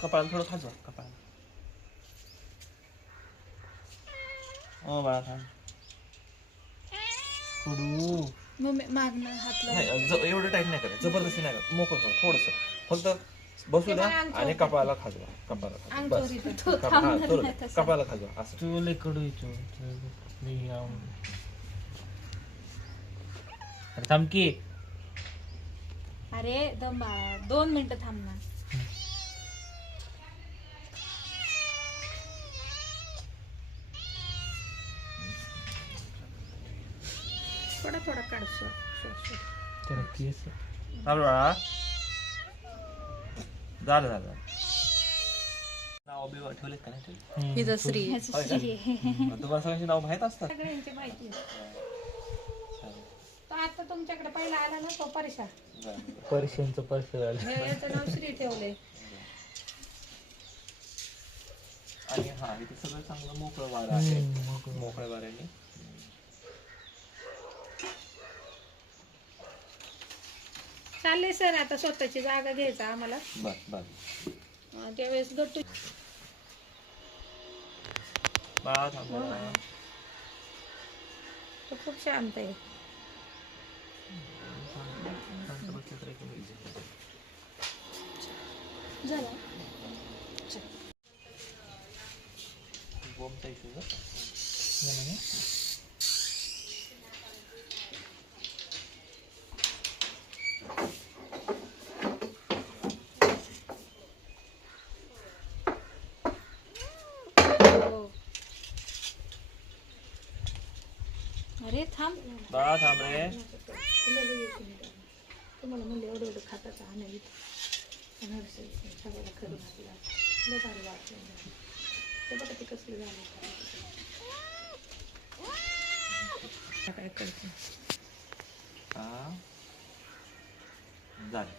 कपाळाला थोडं खाजवा कपाळाला. ओ बाळा थांब. मागणं हात एवढं टाईट नाही करायचं, जबरदस्ती नाही करायचं, मोकळं करा थोडस. फक्त बसू द्या आणि कपाळाला खाजवा. कपाळाला खाजवा असं. तू लय कडू येतो. थांब की. अरे दम बाळा, 2 मिनिटं थांब ना. थोडा थोडा काढ. त्याला केस चालू बाळा. झालं नाव बिवा ठेवलेत का नाही ठेवले? ही श्री. तुम्हाला सगळ्यांची नाव माहित असतात? सगळ्यांची माहिती. तो आता तुमच्याकडे पहिला आला ना तो परिशा. पर्शियनचं पर्श झालं. याचं नाव श्री ठेवलंय. आणि हा इथे सगळं चांगलं मोकळं वारं आहे. मोकळ्या वाऱ्याने चाललंय सर आता स्वतःची जागा घ्यायचा आम्हाला. बस त्यावेळेस गट्टू बाळा थांबा. तो खूप शांत आहे. झाला बोमचा इशू का? अरे थांब. बाळा थांब रे. तुम्हाला म्हणलं एवढं एवढं खाताचं आणायला सगळ्याला खरं घातलं. चांगलं वाटलं ते बघा ते कसलं झालं. काय करते झालं.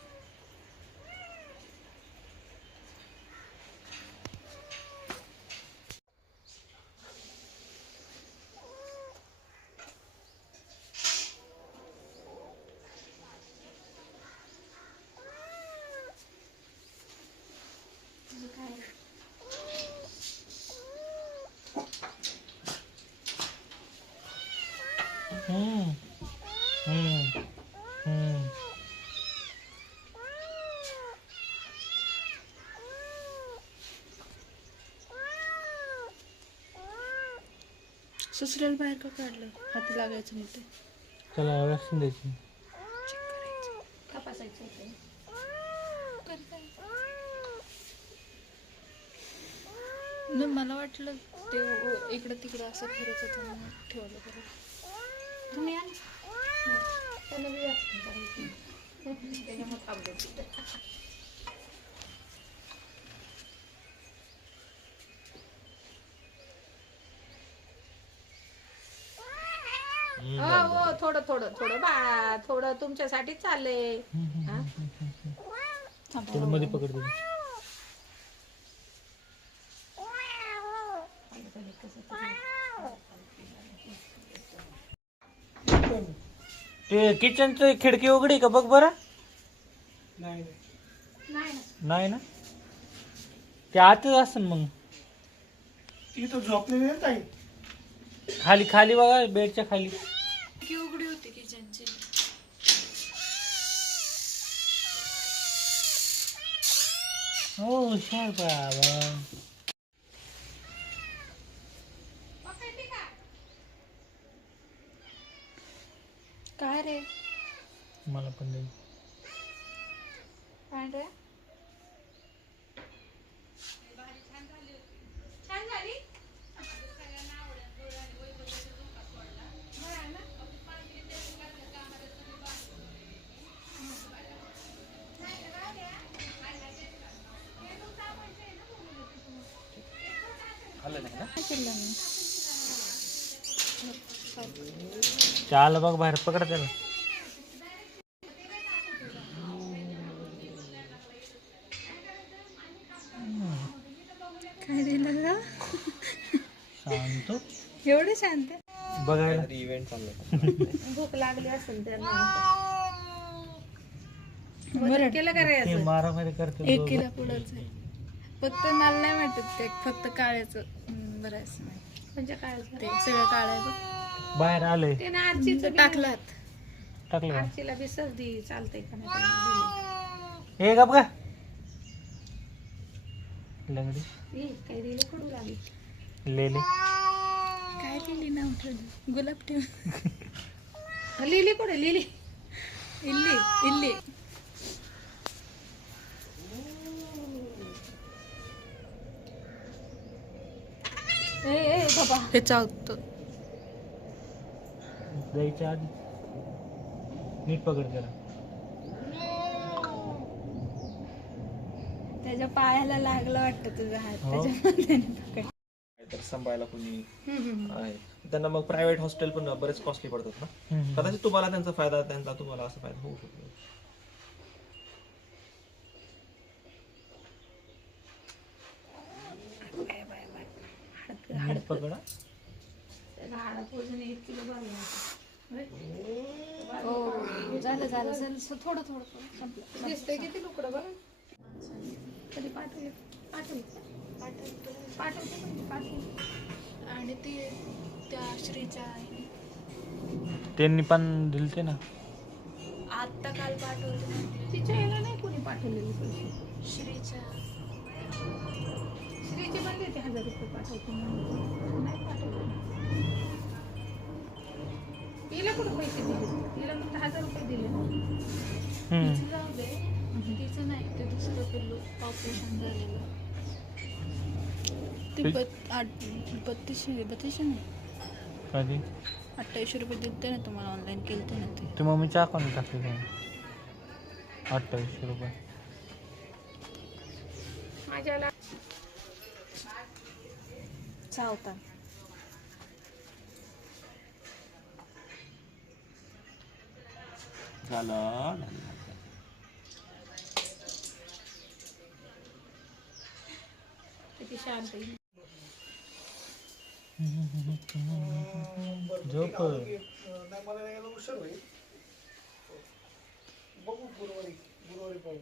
सुसऱ्याला बाहेर का काढलं? हाती लागायचं नाही ते. त्याला वॅक्सिन द्यायची. तपासायचं होतं. मला वाटलं ते इकडं तिकडं असं फिरत होतं म्हणून ठेवलं बरं. तुम्ही या त्याला हो थोडं थोडं थोडं बाळा, थोडं तुमच्यासाठी चाललंय. थोडं मध्ये पकड. ते किचनची खिडकी उघडी का बघ बरं. नाही ना ते आतच असेल मग. ती तो झोपलेली आहे ताई. खाली खाली बघा बेडच्या खाली. उघडी होती किचनची. हो हुशार बाबा. काय रे मला पण नाही. काय रे चाल बघ बाहेर पकड त्याला. काय दिलं ग? शांत. एवढं शांत. बघायला इव्हेंट चाललाय. भूक लागली असेल त्यांना बरं केलं ते करायचं मारामारी करते एक दोघं. किलो पुढंच आहे. फक्त मला नाही वाटत ते फक्त काळ्याचं बरंच नाही म्हणजे काय ते सगळं काळं आहे बघ. बाहेर आलंय ते ना आरचीच टाकलात टाकलं का? आरचीला बी सर्दी चालतंय का नाही हे गप का लंगडी काही दिले कडू लागली लेले काय लिहिली नाव ठेवलं गुलाब ठेव लिहिली कुठे लिहिली इल्ली इल्ली ए बाबा हे चावतो द्यायच्या आधी नीट पकड त्याला त्याच्या पायाला लागलं वाटतं तुझा हात हो. त्याच्यामध्ये त्याने पकडलं. तर सांभाळायला कोणी आहे त्यांना मग प्रायव्हेट हॉस्टेल पण बरेच कॉस्टली पडतात ना. कदाचित तुम्हाला त्यांचा फायदा त्यांचा तुम्हाला असा फायदा होऊ शकतो. नीट पकडा हाडात वजन 1 किलो भरलं हो झालं झालं झालं थोडं थोडं संपलं दिसतंय किती लुकडं बघ कधी पाठवले पाठवते आणि ती त्या श्रीच्या आईने त्यांनी पण दिलते ना आत्ता काल पाठवते ना ती तिच्या याला नाही कोणी पाठवलेले पैसे श्रीच्या श्रीचे बनले होते 1000 रुपये पाठवते म्हणून नाही पाठवले तिला कुठं पैसे दिले तिला फक्त 1000 रुपये दिले ना तिचं जाऊ दे तिचं नाही ते दुसरं पिल्लू ऑपरेशन झालेलं ते 3200 नाही कधी 2800 रुपये दिलते ना तुम्हाला ऑनलाईन केलते ना ते तू मम्मीच्या अकाउंट टाकले का 2800 रुपये माझ्याला चावता झालं किती शांत आहे. झोप नाही मला यायला उशीर होईल बघू गुरुवारी पाहू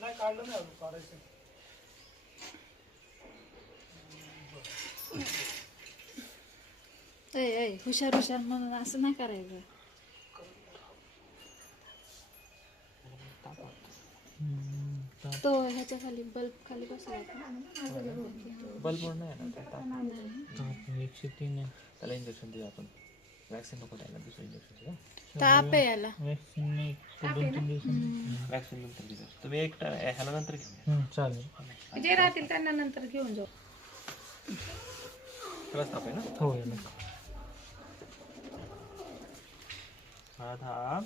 नाही काढलं नाही अजून काढायचं ए हुशार हुशार म्हणून असं नाही करायचं तो ह्याच्या खाली बल्ब खाली बसला बल्ब नाही ना 103 आहे त्याला इंजेक्शन देऊ आपण. वॅक्सिन नको द्यायला दुसरं इंजेक्शन देऊ. ताप आहे याला वॅक्सिन नाही 2-3 दिवसांनी वॅक्सिन नंतर देऊ. तुम्ही एक ह्याला नंतर घेऊन चालेल जे राहतील त्यांना नंतर घेऊन जाऊ खरंच ताप आहे ना. हो याला हा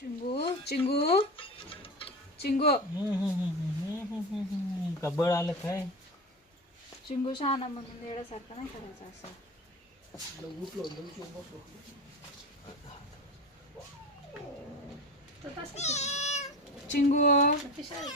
चिंगू चिंगू चिंगू का बळ आलं काय चिंगू शहाणा म्हणून येण्यासारखं नाही करायचं असं तर तसंच चिंगू अतिशय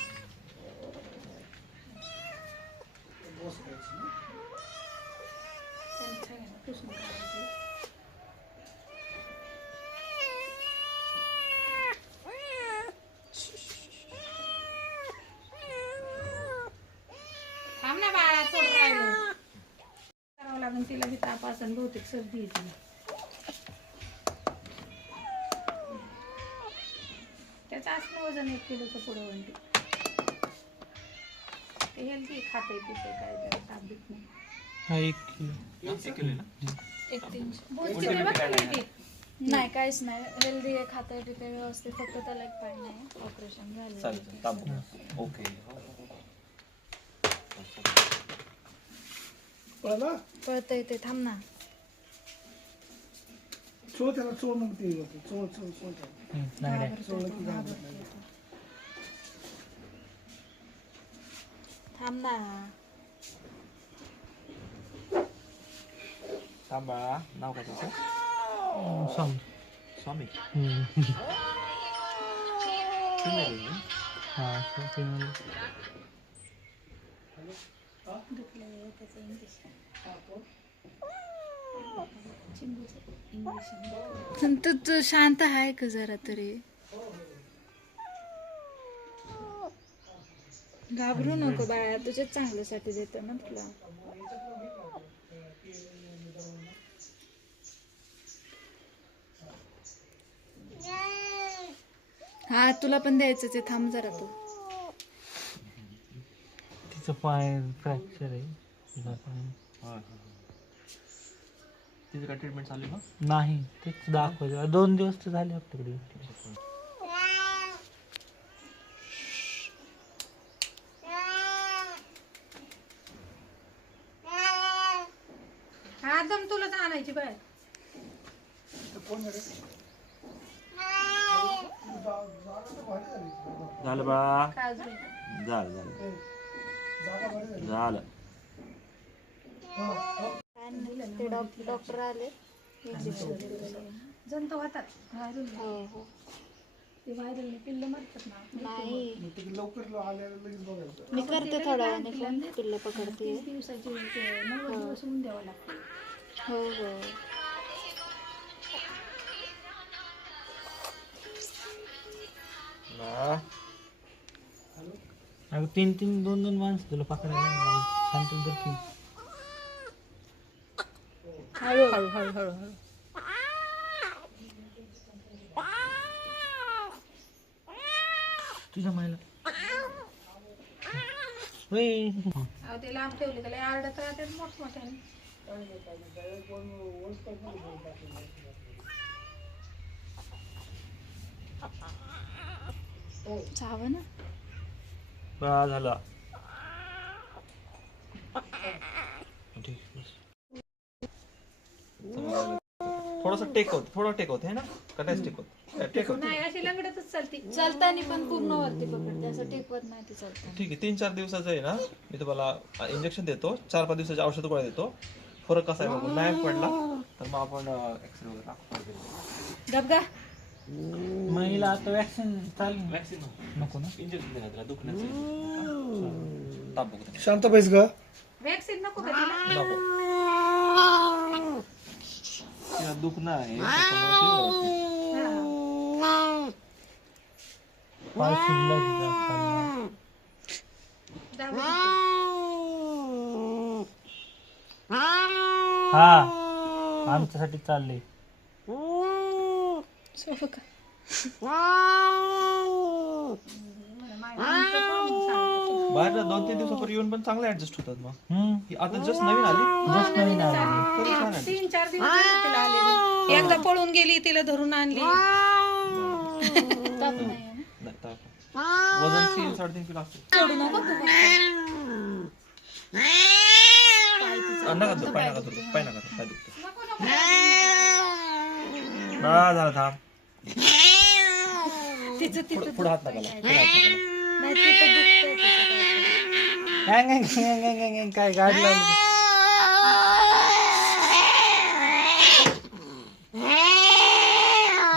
थांब ना बाळा थोडं राहिलं करावं लागेल तिला बी ताप असेल बहुतेक सर्दी आहे तिला त्याचं असणं वजन 1 किलोचं पुढं म्हणते ते हेल्दी खाते पिते काय त्याला ताप बीत नाही हा 1 किलो एक 300 बोलते तेव्हा खाल्ली ती. नाही काहीच नाही हेल्दी आहे खाता पिते व्यवस्थित फक्त त्याला एक पाय नाही ऑपरेशन झालं चालेल ताप ओके. कळला कळतंय ते थांब ना चो त्याला चो मग ते चो चो चो नाही चोळलं की घाबरतं. थांब ना थांबा नाव काय त्याचं सांग स्वामी हा फिमेल दुखलं त्याचं इंजेक्शन तू शांत आहे का जरा तरी? घाबरू नको बाळा, तुझ्या चांगल्यासाठी देतो ना तुला. हा तुला पण द्यायचंच आहे, थांब जरा तू. तिचं पाय फ्रॅक्चर आहे. तिचा पाय तिची काय ट्रीटमेंट चालू आहे का? नाही, तेच दाखवायचं. 2 दिवस तर झाले आपल्याकडे. हा दम तुलाच आणायची बाहेर. झालं बा, काय अजून? झालं झालं झालं. ते डॉक्टर आले. जंत होतात व्हायरल. हो हो. ते व्हायरल पिल्ल मरतात ना. नाही लवकर आल्याला लगेच बघायचं. मी करते थोड्या वेळाने फोन, पिल्लं पकडते. 30 दिवसाची 90 दिवस होऊन द्यावं लागतं. हो हो. ना अगं 3-3, 2-2 माणसं तुला पकडायला लागली. शांत तर की. हळू हळू हळू हळू हळू. तुझ्या मायला होय. अहो ते लांब ठेवले त्याला आरडत राहतात मोठमोठ्याने. चावं ना. बा झाला. थोडस टेक होत, थोडं टेक होत है ना? कटायच टेक होत, टेक होत. नाही अशी लंगडतच चालते. चालताना पण पूर्ण वरती पकडते, असं टेकवत नाही ते चालताना. ठीक आहे, 3-4 दिवसाचं आहे ना, मी तुम्हाला इंजेक्शन देतो. 4-5 दिवसाचे औषध गोळ्या देतो. फरक कसा आहे बघू. नाही पडला तर मग आपण एक्सरे वगैरे टाकू. गबगा. महिला आता वॅक्सिन चालू वॅक्सिन नको ना. इंजेक्शन देणार त्याला दुखण्याचं. ताप बघू. शांत बैस ग. वॅक्सिन नको का तिला? नको, तिला दुखणं आहे त्याच्यामुळे ती ओरडते. पाय सुजला तिचा खालना. दाबून हा आमच्यासाठी चालले. सोबत का? बाहेर 2-3 दिवसापूर्वी येऊन पण चांगले ऍडजस्ट होतात. मग हम्म. ही आता जस्ट नवीन आली जस्ट नवीन आली. तरी छान adjust. 3-4 दिवस झाले तिला आलेली. एकदा पळून गेली, तिला धरून आणली. ताप नाही आहे ना? नाही, ताप नाही. वजन 3-3.5 किलो असतं. सोडू नको तू फक्त. पाय तिचा. नका धरू, पाय नका धरू, पाय नका धरू, पाय दुखतं. बा झालं, थांब. तिचं तिचं पुढे हात नका लावू, पुढे हात नका लावू. नाही तिथं दुखतंय तिचं काय. गँग काय गाडी लावली.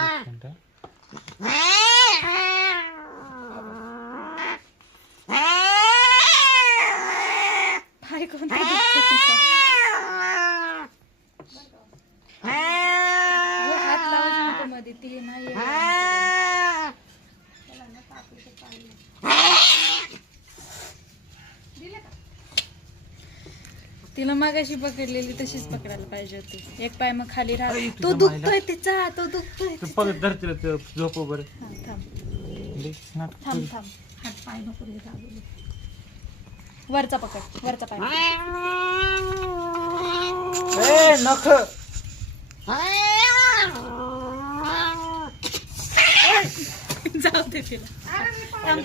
एक मिनिट. पाय कोणता दुखतोय तिचा? अहो, हात लावूच नको मध्ये, ती नाही तिला मागाशी पकडलेली तशीच पकडायला पाहिजे होती. एक पाय मग खाली राहा. तो दुखतोय तिचा, तो दुखतोय. तू पकड धरतील ते झोप बरं. हा, थांब नाटक थांब थांब. हात पाय नको रे दाबून. वरचा पकड, वरचा पाय. ए नख. जाऊ दे तिला.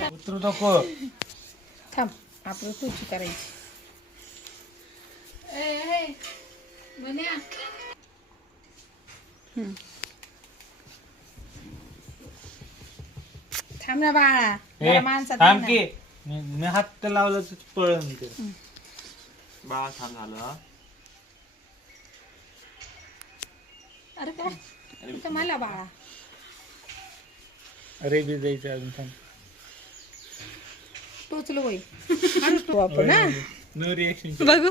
उतरू नको. थांब, आपलं तुझी करायची. म्हण्या थांब ना बाळा. ए, जरा माणसात थांब ये की. ना. मी हात लावलं तर पळण ते. बा छान झालं. अरे काय इथं मला बाळा. अरे बी जायचं अजून थांब. टोचलो होई. आपण ना नो रिएक्शन. बघू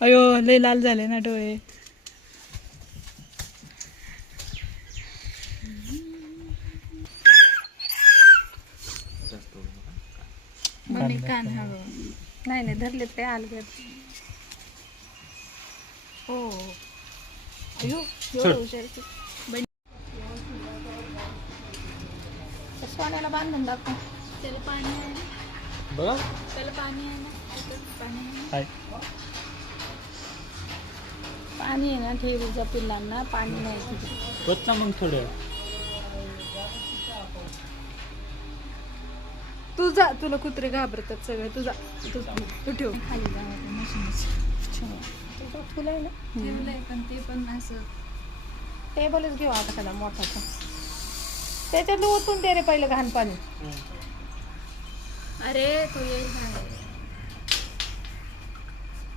अयो लय लाल झाले ना डोळे. जास्त होऊ नका. मम्मी कान हवं. नाही नाही धरलेत ते अलगद. हो अयो एवढं हुशार आहे ती. सोन्याला बांधून दाखव. त्याला पाणी आहे ना, बघा त्याला पाणी आहे ना, त्याच्यात पाणी आहे ना. हाय. पाणी आहे ना ठेवीच्या पिल्लांना पाणी नाही तिथे. रोजचा मग थोडं तू जा, तुला कुत्रे घाबरतात सगळे. तू ठेव खाली जावं फुल आहे ना ठेवलंय पण ते पण असं टेबलच घेऊ आता त्याला मोठाचा. त्याच्यात ओतून दे रे पहिलं घाण पाणी. अरे तो येईल बाहेर.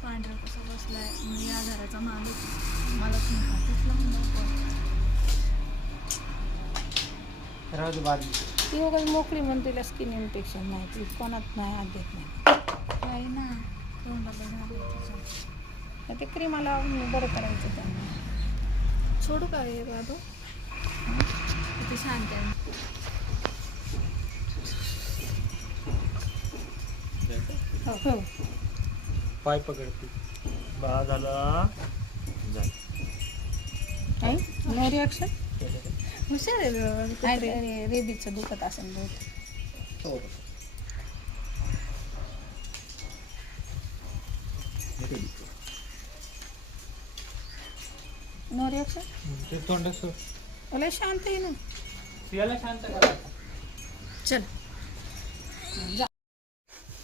पांढरा कसा बसलाय म्हणजे या घराचा माणूस मलाच नाही हातच लावून दाखव. राहू दे बाद. ती वगैरे मोकळी म्हणून तिला स्किन इन्फेक्शन नाही. ती कोणात नाही हात देत नाही. आहे ना तोंडाला झालं त्याच्या. तर ते क्रीमा लावून बरं करायचं त्यांना. सोडू का रे बाबू? किती शांत आहे. हो पाय पकडते. बा झाला काय नो रिॲक्शन. हुशार आहे रे बाबा कुत्रे. रेबीचं दुखत असेल बहुत. No reaction. ते तोंड सोड. मला शांत आहे ना. याला शांत करा. चल.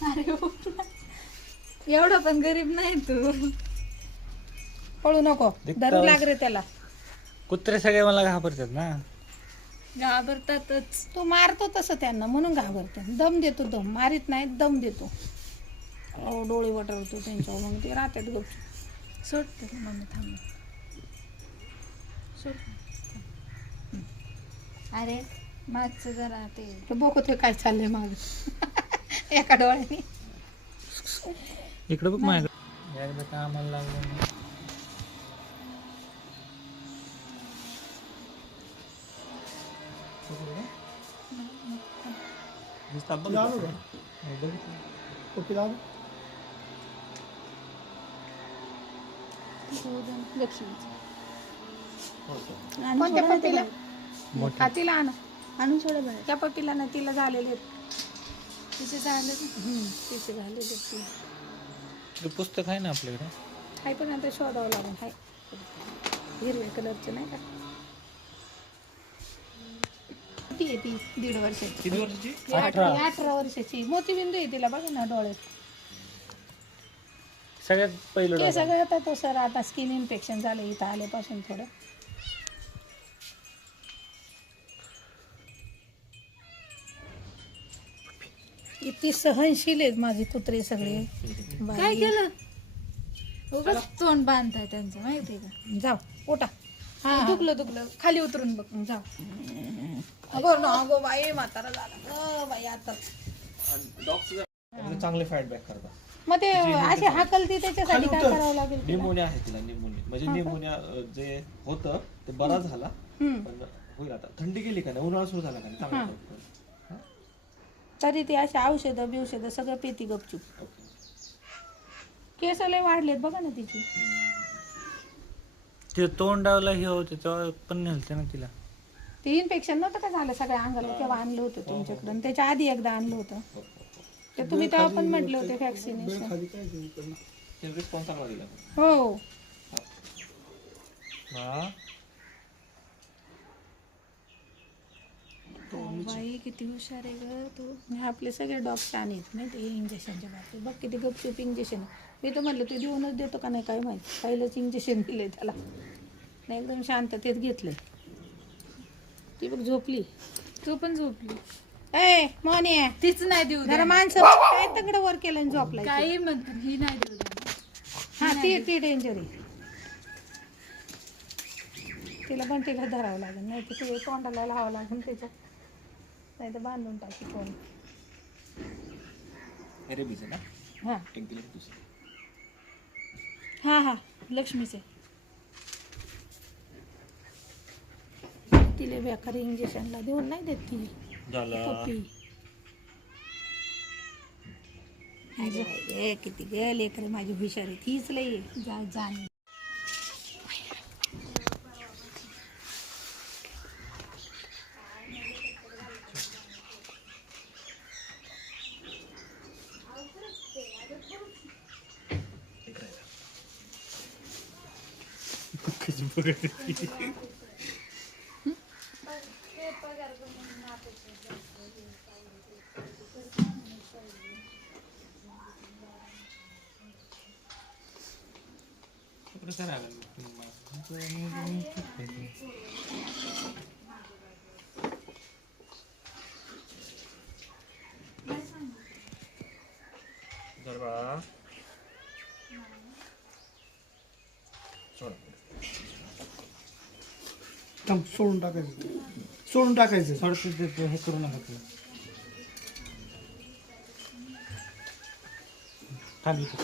अरे हो. एवढा पण गरीब नाही तू. पळू नको. धरू लाग रे त्याला. कुत्रे सगळे मला घाबरतात ना. घाबरतातच. तू मारतो तसं त्यांना म्हणून घाबरते. दम देतो. दम मारीत नाही दम देतो. डोळे वटरतो त्यांच्यावर मग ते राहतात गपचूप. सोडते मम्मी थांब. सोड. अरे मागचं जरा ते ते बघतोय काय चाललंय माग. एका डोळ्याने. इकडे बघ माझ्याकडे. एकदा कामाला लागलं ना. कोणत्या पट्टीला? हातीला आण. आणून सोडा बाहेर. त्या पट्टीला ना तिला झालेले तिचे झालं. तिचे झालेले. ते पुस्तक आहे ना आपल्याकडे. हाय पण आता शोधावं लागून. हाय हिरव्या कलरचं नाही का. ती आहे ती 1.5 वर्षाची. किती वर्षाची? 18 वर्षाची. मोतीबिंदू आहे तिला बघा ना डोळे. सगळ्यात पहिलं ते डोकं. सगळं आता तो सर आता स्किन इन्फेक्शन झालं इथं आल्यापासून थोडं. इतकी सहनशील आहेत माझे कुत्रे सगळे. काय केलं? उगाच तोंड बांधताय त्यांचं माहिती आहे का? जाऊ ओटा. हा दुखलं खाली उतरून बघ. जाऊ. अगो ना अगो बाई म्हातारा झाला बाई आता. चांगले फाईट बॅक करतात. मग ते असे हाकलती त्याच्यासाठी काय करावं लागेल तिला? निमोनिया आहे तिला. निमोनिया म्हणजे निमोनिया जे होतं ते बरा झाला हम्म. पण होईल आता. थंडी गेली का नाही उन्हाळा सुरू झाला का नाही चांगला फरक पडेल. तरी ते असे औषधं बिवषधं सगळं पेती गपचूप. केस लय वाढलेत बघा ना तिची. ते तोंडावला हे होतं तेव्हा पण नेलते ना तिला. ते इन्फेक्शन नव्हतं का झालं सगळ्या अंगाला तेव्हा आणलं होतं तुमच्याकडून. आणि त्याच्या आधी एकदा आणलं होतं ते तुम्ही तेव्हा पण म्हटलं होते व्हॅक्सिनेशन. रिस्पॉन्स चांगला दिला. हो हा बाई किती हुशार आहे ग तू. हे आपले सगळे डॉग छान आहेत नाही ते इंजेक्शनच्या बाबतीत. बघ किती गपचूप इंजेक्शन. मी तर म्हटलं ते देऊनच देतो का नाही काय माहिती. पहिलंच इंजेक्शन दिलंय त्याला. नाही एकदम शांततेत घेतलंय. ती बघ झोपली. तू पण झोपली. ए मोनी तीच नाही देऊ जरा दे. माणसं काय तंगड वर केलं आणि झोपलाय. काही म्हणत ही नाही देऊ दे. हा ती डेंजर आहे. तिला बंटीला धरावं लागेल नाही तर ते तोंडाला लावावं लागेल त्याच्यात. नाही तर बांधून टाकी फोन. रेबीज आहे ना हा एक दिवस दुसरं. हां हां लक्ष्मीचे. तिला बेकार इंजेक्शनला देऊन नाही देत ती पप्पी. किती ग लेकर माझी हुशारी तीच लई जा जाणी. जर बाळा सोड. थांब, सोडून टाकायचं. सोडून टाकायचं. थोडं हे करू नका तुला खाली उतर.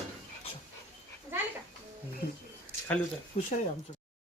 खाली उतर. हुशार आहे आमचं.